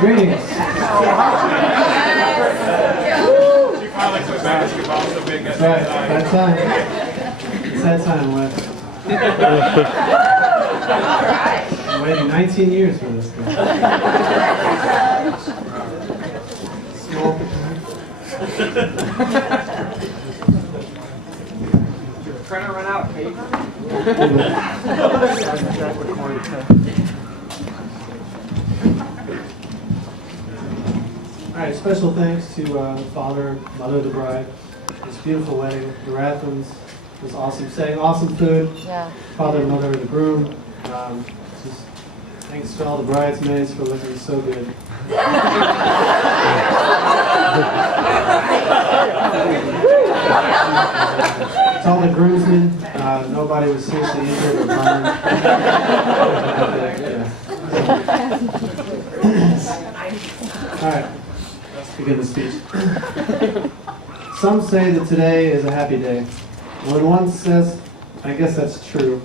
Greetings. She probably took basketball so big That's right. That time. It's that time, Wes. I'm waiting 19 years for this guy. Small. Trying to run out, Kate. Alright, special thanks to father, mother of the bride. This beautiful wedding, the Rathmans. It was awesome. Saying awesome food. Yeah. Father and mother of the groom. Just thanks to all the bridesmaids for looking so good. To all the groomsmen, nobody was seriously injured or burned. Alright, let's begin the speech. Some say that today is a happy day. When one says, I guess that's true.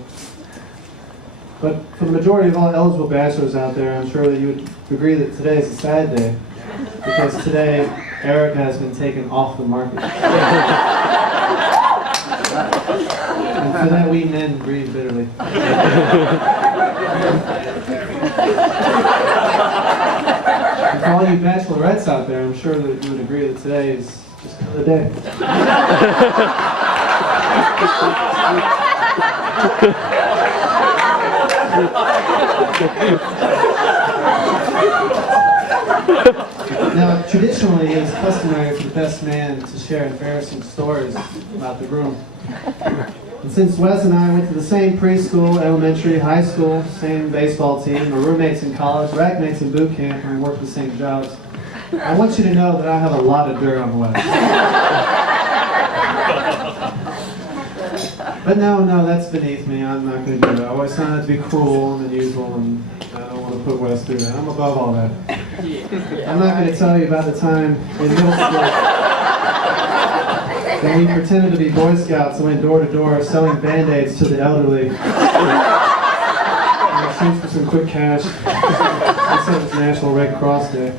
But for the majority of all eligible bachelors out there, I'm sure that you would agree that today is a sad day. Because today, Erica has been taken off the market. And for that, we men grieve bitterly. And for all you bachelorettes out there, I'm sure that you would agree that today is just another day. Now, traditionally, it is customary for the best man to share embarrassing stories about the groom. And since Wes and I went to the same preschool, elementary, high school, same baseball team, we're roommates in college, rackmates in boot camp, and we work the same jobs, I want you to know that I have a lot of dirt on Wes. But no, that's beneath me. I'm not going to do that. I always found that to be cruel and unusual, and I don't want to put Wes through that. I'm above all that. I'm not going to tell you about the time in middle school that we pretended to be Boy Scouts and went door to door selling Band-Aids to the elderly. In exchange for some quick cash. They said it was National Red Cross Day.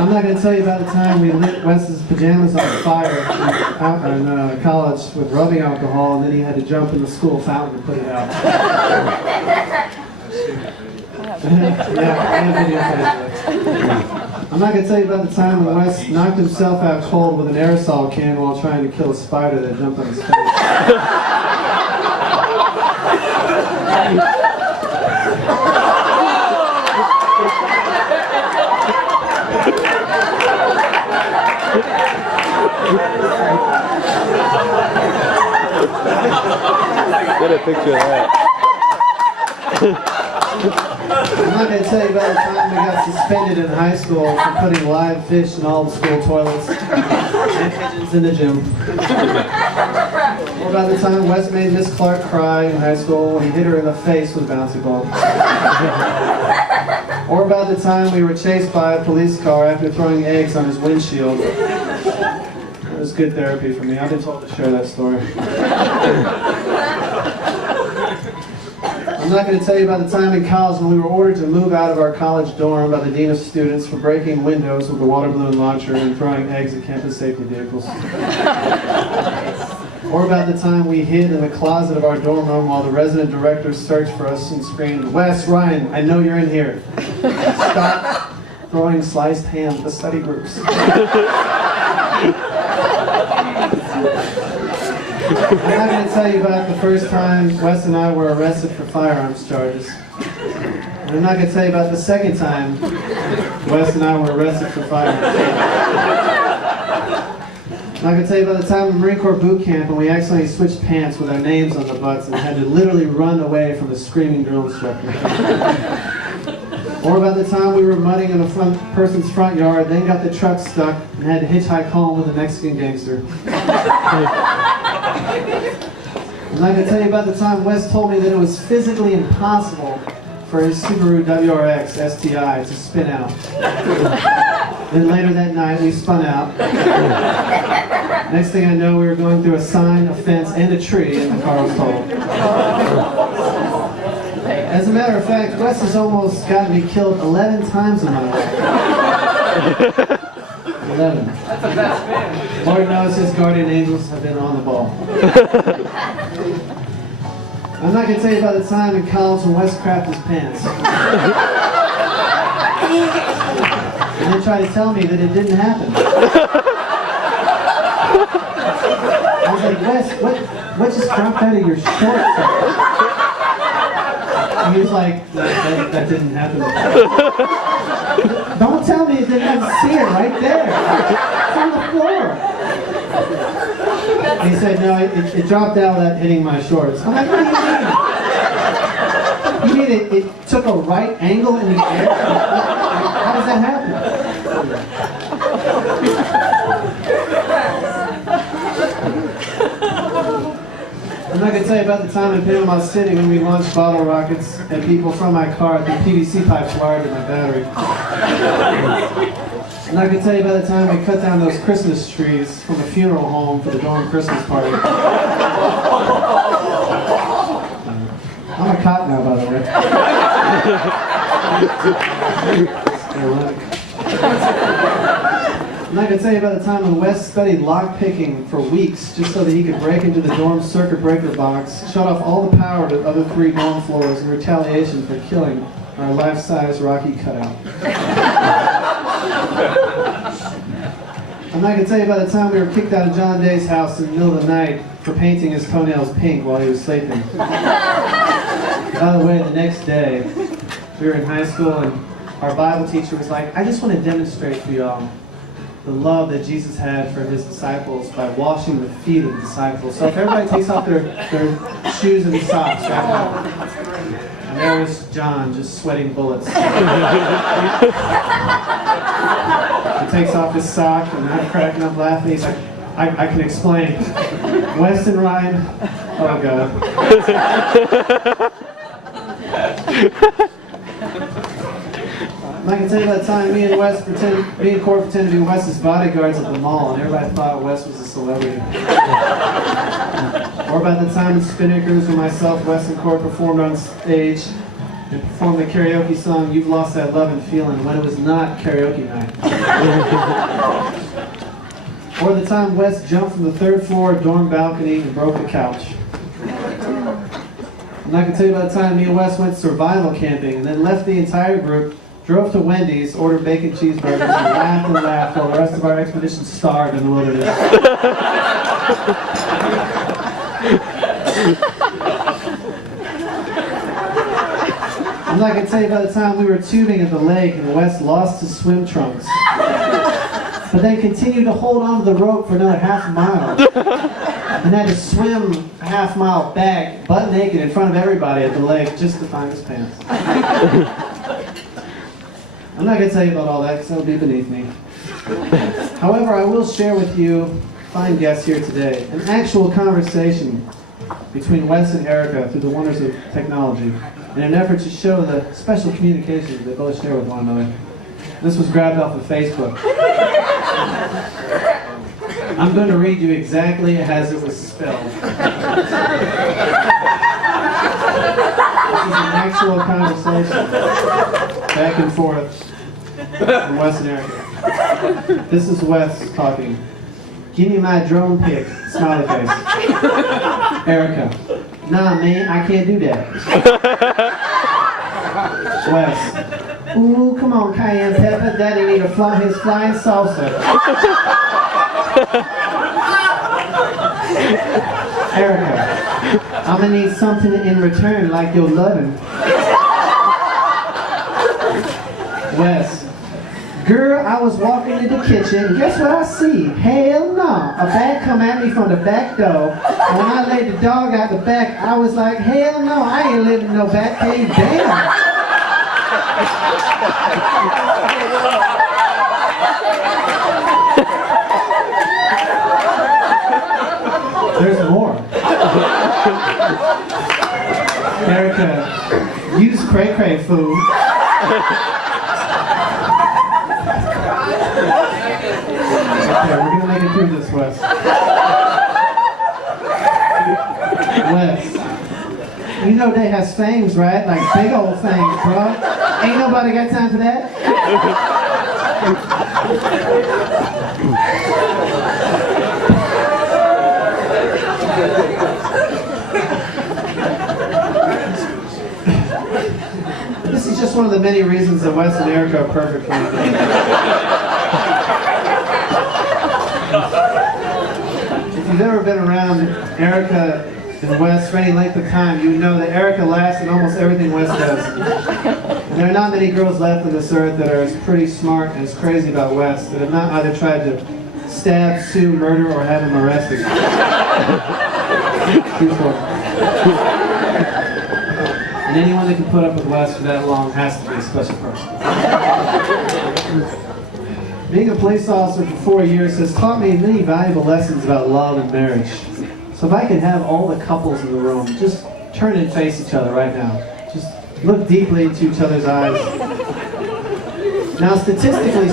I'm not going to tell you about the time we lit Wes's pajamas on fire in college with rubbing alcohol, and then he had to jump in the school fountain to put it out. I'm not going to tell you about the time when Wes knocked himself out cold with an aerosol can while trying to kill a spider that jumped on his face. Get a picture of that. I'm not going to tell you about the time we got suspended in high school for putting live fish in all the school toilets and pigeons in the gym. Or about the time Wes made Miss Clark cry in high school when he hit her in the face with a bouncy ball. Or about the time we were chased by a police car after throwing eggs on his windshield. It was good therapy for me. I've been told to share that story. I'm not going to tell you about the time in college when we were ordered to move out of our college dorm by the dean of students for breaking windows with a water balloon launcher and throwing eggs at campus safety vehicles. Or about the time we hid in the closet of our dorm room while the resident director searched for us and screamed, "Wes, Ryan, I know you're in here. Stop throwing sliced ham at the study groups." I'm not going to tell you about the first time Wes and I were arrested for firearms charges. And I'm not going to tell you about the second time Wes and I were arrested for firearms charges. I'm not going to tell you about the time in Marine Corps boot camp when we accidentally switched pants with our names on the butts and had to literally run away from the screaming drill instructor. Or about the time we were mudding in a person's front yard, then got the truck stuck and had to hitchhike home with a Mexican gangster. I'm not going to tell you about the time Wes told me that it was physically impossible for his Subaru WRX STI to spin out. Then later that night we spun out. Next thing I know, we were going through a sign, a fence, and a tree, and the car was totaled. As a matter of fact, Wes has almost gotten me killed 11 times in my life. 11. That's the best man. Lord knows his guardian angels have been on the ball. I'm not going to tell you about the time in college when Wes crapped his pants. And then try to tell me that it didn't happen. I was like, Wes, what just dropped out of your shorts? And he was like, that didn't happen. Don't tell me you didn't see it right there. It's on the floor. And he said, no, it dropped out without hitting my shorts. I'm like, what do you mean? You mean it took a right angle in the air? How does that happen? I'm not going to tell you about the time in Panama City when we launched bottle rockets at people from my car through PVC pipes wired to my battery. I'm not going to tell you about the time we cut down those Christmas trees from a funeral home for the dorm Christmas party. I'm a cop now, by the way. I'm not going to tell you about the time when Wes studied lockpicking for weeks just so that he could break into the dorm circuit breaker box, shut off all the power to the other 3 dorm floors in retaliation for killing our life-size Rocky cutout. I'm not going to tell you about the time we were kicked out of John Day's house in the middle of the night for painting his toenails pink while he was sleeping. By the way, the next day, we were in high school and our Bible teacher was like, I just want to demonstrate for y'all the love that Jesus had for his disciples by washing the feet of the disciples. So if everybody takes off their shoes and socks right now. And there was John just sweating bullets. He takes off his sock and I'm cracking up laughing. He's like, I can explain. Wes and Ryan, oh God. I'm not going to tell you about the time me and Court pretended to be Wes's bodyguards at the mall and everybody thought Wes was a celebrity. Or about the time in Spinnakers when myself, Wes, and Court performed on stage and performed the karaoke song You've Lost That Love and Feeling when it was not karaoke night. Or the time Wes jumped from the 3rd floor dorm balcony and broke the couch. I'm not going to tell you about the time me and Wes went survival camping and then left the entire group, drove to Wendy's, ordered bacon cheeseburgers, and laughed while the rest of our expedition starved in the wilderness. I'm not going to tell you about the time we were tubing at the lake and Wes lost his swim trunks, but then continued to hold on to the rope for another half mile. And had to swim a half mile back, butt naked, in front of everybody at the lake just to find his pants. I'm not going to tell you about all that because that would be beneath me. However, I will share with you, fine guests here today, an actual conversation between Wes and Erica through the wonders of technology in an effort to show the special communications they both share with one another. This was grabbed off of Facebook. I'm going to read you exactly as it was spelled. This is an actual conversation, back and forth, from Wes and Erica. This is Wes talking. Give me my drone pic, smiley face. Erica, nah man, I can't do that. Wes, ooh, come on cayenne pepper, daddy need to fly his flying salsa. Erica, I'm gonna need something in return like your loving. Wes, girl, I was walking in the kitchen and guess what I see? Hell no, a bag come at me from the back door. And when I laid the dog out the back, I was like, hell no, I ain't living in no back cave, damn. There's more. Erica, use cray cray food. Okay, we're gonna make it through this, Wes. Wes, You know they has fangs, right? Like big old fangs, bro. Ain't nobody got time for that. This is just one of the many reasons that Wes and Erica are perfect for each other. If you've ever been around Erica and Wes for any length of time, you know that Erica laughs at almost everything Wes does. And there are not many girls left on this earth that are as pretty smart and as crazy about Wes that have not either tried to stab, sue, murder, or have him arrested. And anyone that can put up with Wes for that long has to be a special person. Being a police officer for 4 years has taught me many valuable lessons about love and marriage. So if I could have all the couples in the room just turn and face each other right now. Just look deeply into each other's eyes. Now statistically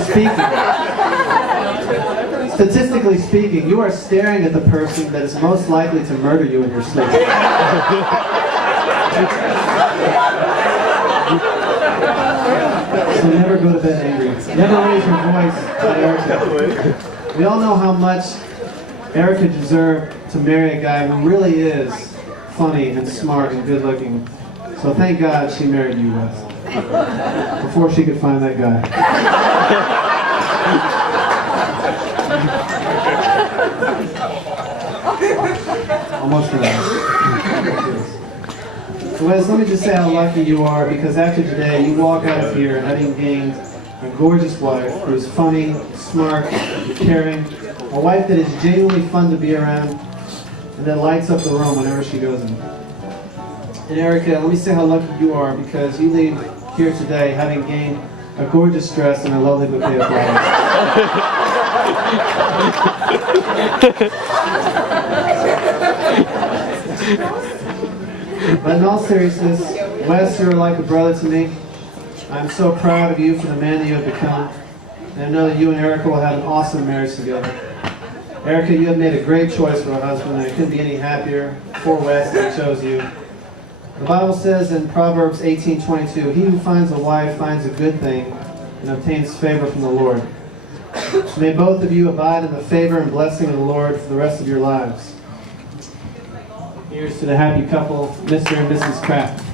speaking, you are staring at the person that is most likely to murder you in your sleep. So never go to bed angry. Never raise your voice at Erica. We all know how much Erica deserved to marry a guy who really is funny and smart and good looking. So thank God she married you, Wes. Before she could find that guy. Almost forgot. So Wes, let me just say how lucky you are, because after today you walk out of here having gained a gorgeous wife who is funny, smart, caring, a wife that is genuinely fun to be around, and that lights up the room whenever she goes in. And Erica, let me say how lucky you are, because you leave here today having gained a gorgeous dress and a lovely bouquet of flowers. But in all seriousness, Wes, you're like a brother to me. I'm so proud of you for the man that you have become. And I know that you and Erica will have an awesome marriage together. Erica, you have made a great choice for a husband, and I couldn't be any happier for Wes that he chose you. The Bible says in Proverbs 18:22, he who finds a wife finds a good thing and obtains favor from the Lord. So may both of you abide in the favor and blessing of the Lord for the rest of your lives. Here's to the happy couple, Mr. and Mrs. Kraft.